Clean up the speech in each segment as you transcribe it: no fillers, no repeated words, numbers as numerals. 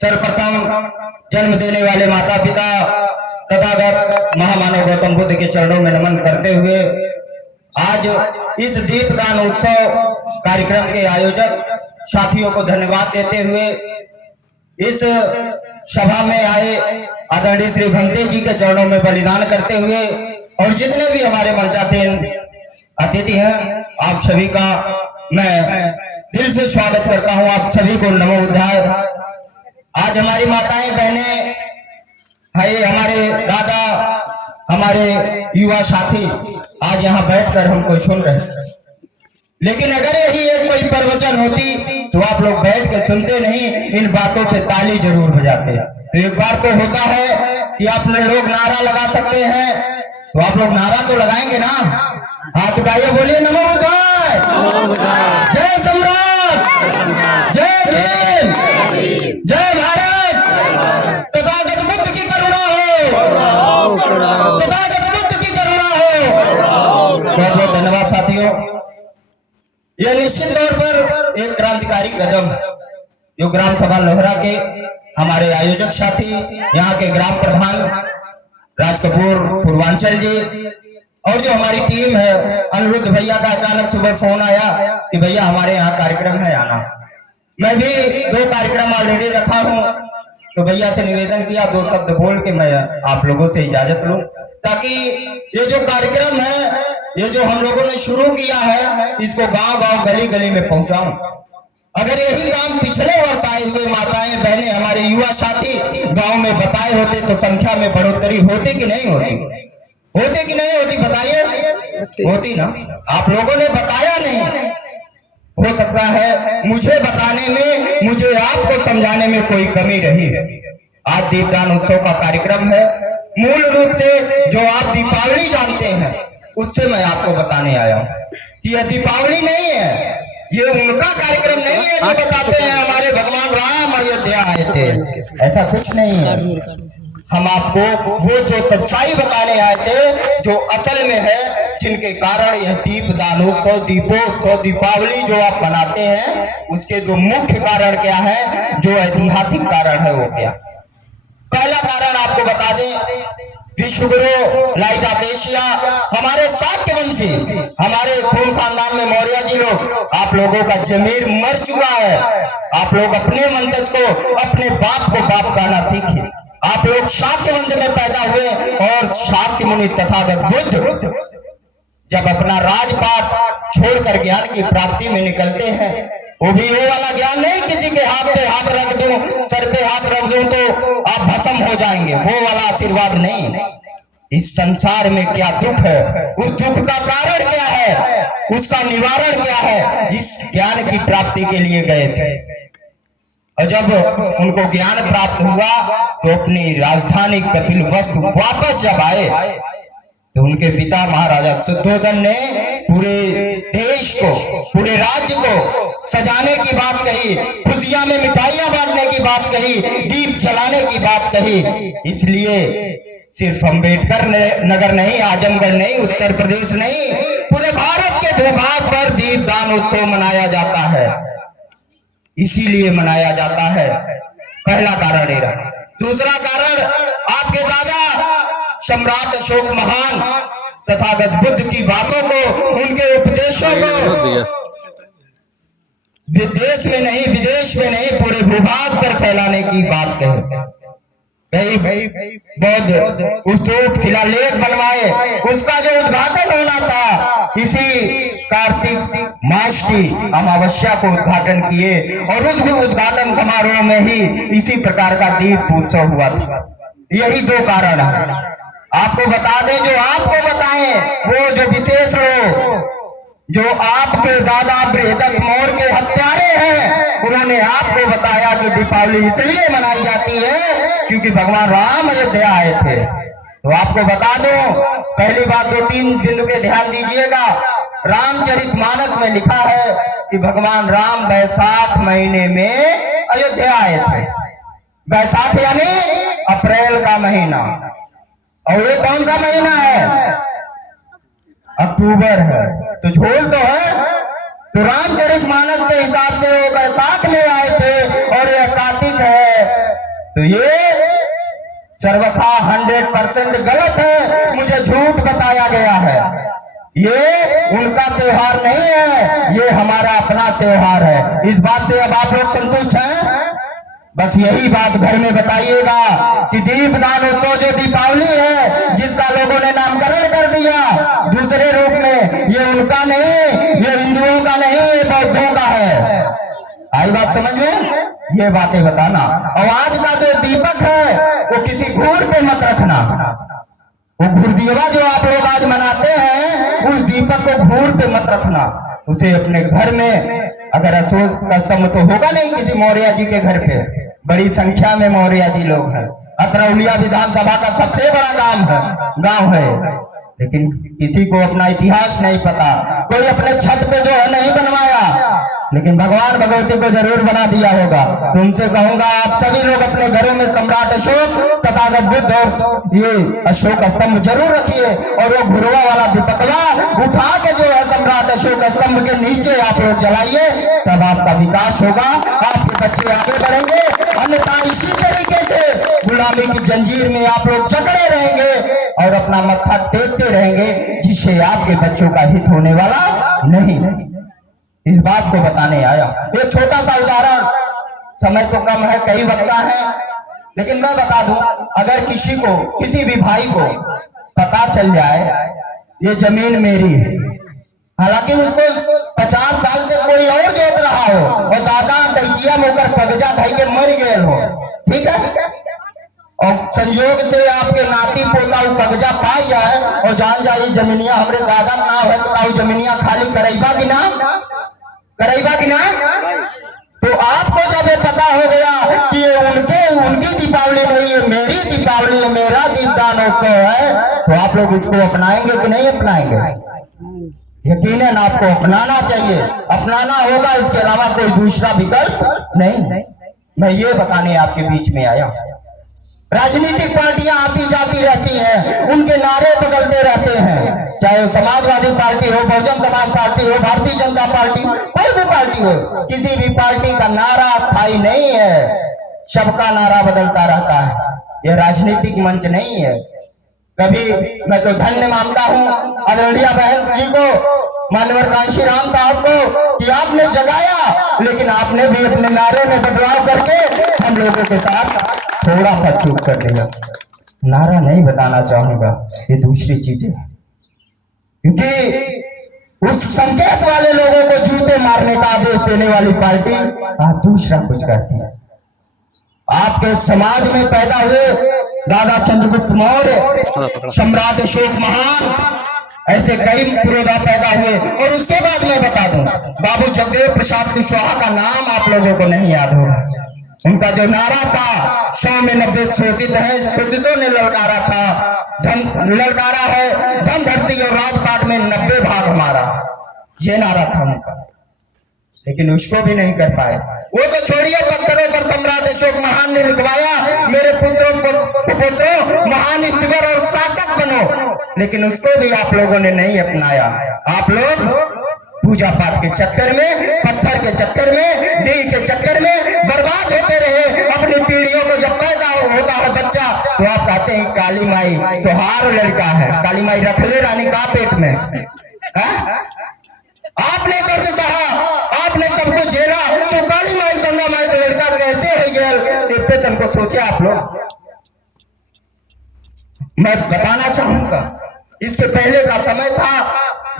सर्वप्रथम जन्म देने वाले माता पिता तथागत महामानव गौतम बुद्ध के चरणों में नमन करते हुए आज इस दीपदान उत्सव कार्यक्रम के आयोजक साथियों को धन्यवाद देते हुए इस सभा में आए आदरणीय श्री भंते जी के चरणों में बलिदान करते हुए और जितने भी हमारे मंचासीन अतिथि हैं आप सभी का मैं दिल से स्वागत करता हूं। आप सभी को नमो बुद्धाय। आज हमारी माताएं बहनें है, हमारे दादा, हमारे युवा साथी आज यहाँ बैठकर हमको सुन रहे हैं, लेकिन अगर यही एक कोई प्रवचन होती तो आप लोग बैठ के सुनते नहीं, इन बातों पे ताली जरूर बजाते। तो एक बार तो होता है कि आप लोग नारा लगा सकते हैं, तो आप लोग नारा तो लगाएंगे ना। हाथ उठाइए, बोलिए नमो बुद्धाय, जय सम्राट, जय भीम, जय भारत, तथागत बुद्ध की करुणा हो, तथागत बुद्ध की करुणा हो। बहुत बहुत धन्यवाद साथियों। यह निश्चित तौर पर एक क्रांतिकारी कदम है जो ग्राम सभा लोहरा के हमारे आयोजक साथी, यहाँ के ग्राम प्रधान राज कपूर पूर्वांचल जी और जो हमारी टीम है, अनिरुद्ध भैया का अचानक सुबह फोन आया कि भैया हमारे यहाँ कार्यक्रम है आना। मैं भी 2 कार्यक्रम ऑलरेडी रखा हूँ, तो भैया से निवेदन किया 2 शब्द बोल के मैं आप लोगों से इजाजत लूं, ताकि ये जो कार्यक्रम है, ये जो हम लोगों ने शुरू किया है, इसको गांव-गांव गली-गली में पहुंचाऊं। अगर यही काम पिछले वर्ष आए हुए माताएं बहनें हमारे युवा साथी गांव में बताए होते तो संख्या में बढ़ोतरी होती कि नहीं होती? होती कि नहीं होती? बताइए, होती ना। आप लोगों ने बताया नहीं। हो सकता है मुझे बताने में, मुझे आपको समझाने में कोई कमी रही है। आज दीपदान उत्सव का कार्यक्रम है। मूल रूप से जो आप दीपावली जानते हैं उससे मैं आपको बताने आया हूँ कि यह दीपावली नहीं है, ये उनका कार्यक्रम नहीं है जो बताते हैं हमारे भगवान राम अयोध्या आए थे। ऐसा कुछ नहीं है। हम आपको वो जो सच्चाई बताने आए थे जो असल में है, जिनके कारण यह दीपदान उत्सव, दीपोत्सव, दीपावली जो आप मनाते हैं उसके जो मुख्य कारण क्या है, जो ऐतिहासिक कारण है वो क्या। पहला कारण आपको बता दें, विश्वगुरु लाइट ऑफ एशिया हमारे शाक्यवंशी, हमारे खून खानदान में मौर्य जी लोग, आप लोगों का जमीर मर चुका है। आप लोग अपने वंशज को, अपने बाप को बाप कहना सीखिए। आप लोग शाक्य वंश में पैदा हुए और शाक्य मुनि तथागत बुद्ध जब अपना राजपाट छोड़कर ज्ञान की प्राप्ति में निकलते हैं, वो भी वो वाला ज्ञान नहीं किसी के हाथ पे हाथ रख दूं, सर पे हाथ रख दूं तो आप भस्म हो जाएंगे, वो वाला आशीर्वाद नहीं। इस संसार में क्या दुख है, उस दुख का कारण क्या है, उसका निवारण क्या है, इस ज्ञान की प्राप्ति के लिए गए थे। और जब उनको ज्ञान प्राप्त हुआ तो अपनी राजधानी कपिलवस्तु वापस जब आए तो उनके पिता महाराजा शुद्धोधन ने पूरे देश को, पूरे राज्य को सजाने की बात कही, खुशियां में मिठाइयां बांटने की बात कही, दीप जलाने की बात कही। इसलिए सिर्फ अम्बेडकर नगर नहीं, आजमगढ़ नहीं, उत्तर प्रदेश नहीं, पूरे भारत के भूभाग पर दीपदान उत्सव मनाया जाता है। इसीलिए मनाया जाता है। पहला कारण ये रहा। दूसरा कारण, आपके दादा सम्राट अशोक महान तथागत बुद्ध की बातों को, उनके उपदेशों को देश में नहीं, विदेश में नहीं, पूरे भूभाग पर फैलाने की बात कही। बौद्ध स्तूप, शिलालेख बनवाए, उसका जो उद्घाटन होना था इसी कार्तिक मास की अमावस्या को उद्घाटन किए और उस उद्घाटन समारोह में ही इसी प्रकार का दीप उत्सव हुआ था। यही 2 कारण है। आपको बता दें, जो आपको बताएं, वो जो विशेष लोग जो आपके दादा बृहदत्त मौर्य के हत्यारे हैं, उन्होंने आपको बताया कि दीपावली इसलिए मनाई जाती है क्योंकि भगवान राम अयोध्या आए थे। तो आपको बता दो, पहली बात 2-3 बिंदु पे ध्यान दीजिएगा। रामचरितमानस में लिखा है कि भगवान राम बैसाख महीने में अयोध्या आए थे। बैसाख यानी अप्रैल का महीना, और ये कौन सा महीना है? अक्टूबर है, तो झोल तो है। तो रामचरितमानस के हिसाब से वो बैसाख में आए थे और यह कार्तिक है, तो ये सर्वथा 100% गलत है, मुझे झूठ बताया गया है। ये उनका त्योहार नहीं है, ये हमारा अपना त्योहार है। इस बात से अब आप लोग संतुष्ट हैं? बस यही बात घर में बताइएगा कि दीपदान उत्सव जो दीपावली है, जिसका लोगों ने नामकरण कर दिया दूसरे रूप में, ये उनका नहीं, ये हिंदुओं का नहीं, ये बौद्धों का है। आई बात समझ में? ये बातें बताना। और आज का जो दीपक है वो किसी घूर पे मत रखना। वो घूरदीवा जो आप लोग आज मनाते हैं, उस दीपक को घूर पे मत रखना। उसे अपने घर में, अगर अशोक का स्तंभ तो होगा नहीं किसी मौर्य जी के घर पे, बड़ी संख्या में मौर्य जी लोग हैं। अतरौलिया विधानसभा का सबसे बड़ा गांव है, लेकिन किसी को अपना इतिहास नहीं पता। कोई अपने छत पे जो है नहीं बनवाया, लेकिन भगवान भगवती को जरूर बना दिया होगा। तो उनसे कहूंगा आप सभी लोग अपने घरों में सम्राट अशोक, तथागत बुद्ध और ये अशोक स्तंभ जरूर रखिए। और वो घुरवा वाला दीपकवा उठा के जो है सम्राट अशोक स्तंभ के नीचे आप लोग जलाइए, तब आपका विकास होगा, आपके बच्चे आगे बढ़ेंगे। अन्यथा इसी तरीके से गुलामी की जंजीर में आप लोग जकड़े रहेंगे और अपना मत्था टेकते रहेंगे, जिससे आपके बच्चों का हित होने वाला नहीं। इस बात को बताने आया। एक छोटा सा उदाहरण, समय तो कम है, कई वक्ता है, लेकिन मैं बता दूं, अगर किसी को, किसी भी भाई को पता चल जाए ये जमीन मेरी है, हालांकि उसको 50 साल से कोई और जोत रहा हो और दादा डैचिया मुकर पगजा धाई के मर गए हो, ठीक है, और संयोग से आपके नाती पोता पगजा पाई जाए और जान जाए जमीनिया हमरे दादा का नाम है, तो जमीनिया खाली करेबा कि ना, करेबा कि ना? तो आपको जब ये पता हो गया कि ये उनकी दीपावली नहीं है, मेरी दीपावली है, मेरा दीपदान उत्सव है, तो आप लोग इसको अपनाएंगे कि नहीं अपनाएंगे? यकीनन आपको अपनाना चाहिए, अपनाना होगा, इसके अलावा कोई दूसरा विकल्प नहीं। मैं ये बताने आपके बीच में आया। राजनीतिक पार्टियां आती जाती रहती हैं, उनके नारे बदलते रहते हैं, चाहे समाजवादी पार्टी हो, बहुजन समाज पार्टी हो, भारतीय जनता पार्टी, कोई भी पार्टी हो, किसी भी पार्टी का नारा स्थायी नहीं है, सबका नारा बदलता रहता है। यह राजनीतिक मंच नहीं है। कभी मैं तो धन्य मानता हूं आदरणीय बहन जी को, मानवर कांशी राम साहब को, कि आपने जगाया, लेकिन आपने भी अपने नारे में बदलाव करके हम लोगों के साथ थोड़ा सा चूक कर दिया। नारा नहीं बताना चाहूंगा, ये दूसरी चीजें, क्योंकि उस संकेत वाले लोगों को जूते मारने का आदेश देने वाली पार्टी आज दूसरा कुछ कहती है। आपके समाज में पैदा हुए दादा चंद्रगुप्त मौर्य, सम्राट अशोक महान, ऐसे कई पुरोधा पैदा हुए। और उसके बाद मैं बता दूं, बाबू जगदेव प्रसाद कुशवाहा का नाम आप लोगों को नहीं याद होगा। उनका जो नारा था, 100 में 90 शोषित है, शोषितों ने ललकारा था, धन ललकारा है, धन धरती और राजपाट में 90 भाग हमारा, ये नारा था उनका, लेकिन उसको भी नहीं कर पाए। वो तो छोड़िए, पत्थरों पर सम्राट अशोक महान ने लिखवाया, मेरे पुत्रों महान स्थिवर और शासक बनो, लेकिन उसको भी आप लोगों ने नहीं अपनाया। आप लोग पूजा पाठ के चक्कर में, पत्थर के चक्कर में, डी के चक्कर में बर्बाद होते रहे। अपनी पीढ़ियों को जब पैदा होता है बच्चा, तो आप कहते हैं काली माई तो हार लड़का है, काली माई रख ले रानी का पेट में, है? आपने दर्द सहा, आपने सबको झेला, तो काली माई गंगा माई का लड़का कैसे है जेल? इतने तन को सोचे आप लोग। मैं बताना चाहूंगा, इसके पहले का समय था,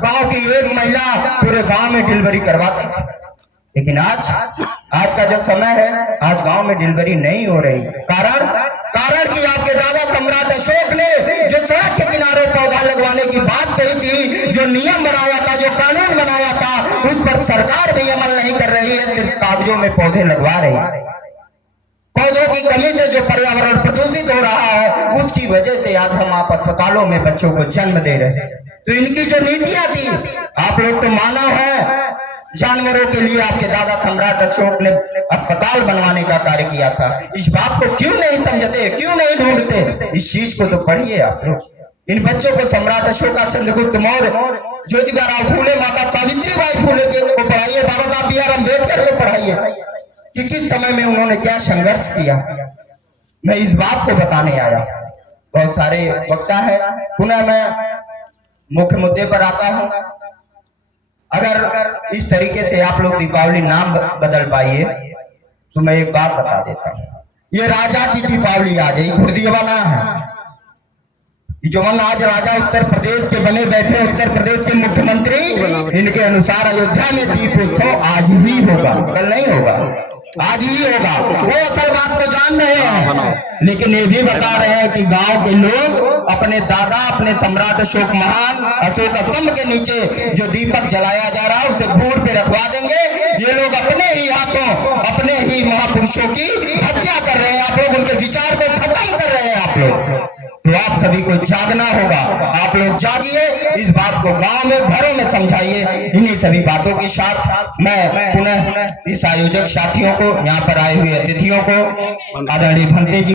गांव की एक महिला पूरे गांव में डिलीवरी करवाती थी, लेकिन आज का जो समय है, आज गांव में डिलीवरी नहीं हो रही। कारण कि आपके दादा सम्राट अशोक ने जो सड़क के किनारे पौधा लगवाने की बात कही थी, जो नियम बनाया था, जो कानून बनाया था, उस पर सरकार भी अमल नहीं कर रही है, सिर्फ कागजों में पौधे लगवा रही है। पौधों की कमी से जो पर्यावरण प्रदूषित हो रहा है, उसकी वजह से आज हम आप अस्पतालों में बच्चों को जन्म दे रहे हैं। तो इनकी जो नीतियां थी, आप लोग तो मानव है, जानवरों के लिए आपके दादा सम्राट अशोक ने अस्पताल बनवाने का कार्य किया था। इस बात को क्यों नहीं समझते, क्यों नहीं ढूंढते? इस चीज को तो पढ़िए आप लोग। इन बच्चों को सम्राट अशोक, चंद्रगुप्त मौर्य, ज्योतिबा राव फूले, माता सावित्रीबाई फूले को पढ़ाइए, बाबा साहब बी आर अम्बेडकर को पढ़ाइए कि किस समय में उन्होंने क्या संघर्ष किया। मैं इस बात को बताने आया। बहुत सारे वक्ता है, पुनः मैं मुख्य मुद्दे पर आता हूं। अगर इस तरीके से आप लोग दीपावली नाम बदल पाइए तो मैं एक बात बता देता हूं, ये राजा की दीपावली आज है, गुरुदेवा ना है। जो मन आज राजा उत्तर प्रदेश के बने बैठे, उत्तर प्रदेश के मुख्यमंत्री, इनके अनुसार अयोध्या में दीप उत्सव आज ही होगा, कल नहीं होगा, आज ही होगा। वो असल बात को जान रहे हैं, लेकिन ये भी बता रहे हैं कि गांव के लोग अपने दादा, अपने सम्राट अशोक महान अशोक स्तंभ के नीचे जो दीपक जलाया जा रहा है उसे घूर पे रखवा देंगे। ये लोग अपने ही हाथों अपने ही महापुरुषों की हत्या कर रहे हैं। आप लोग उनके विचार को खत्म कर रहे हैं। आप लोग तो आप सभी को जागना होगा। आप लोग जागिए, इस बात को गांव में, घरों में समझाइए। इन्हीं सभी बातों के साथ मैं पुनः इस आयोजक साथियों को, यहाँ पर आए हुए अतिथियों को, आदरणीय भंते जी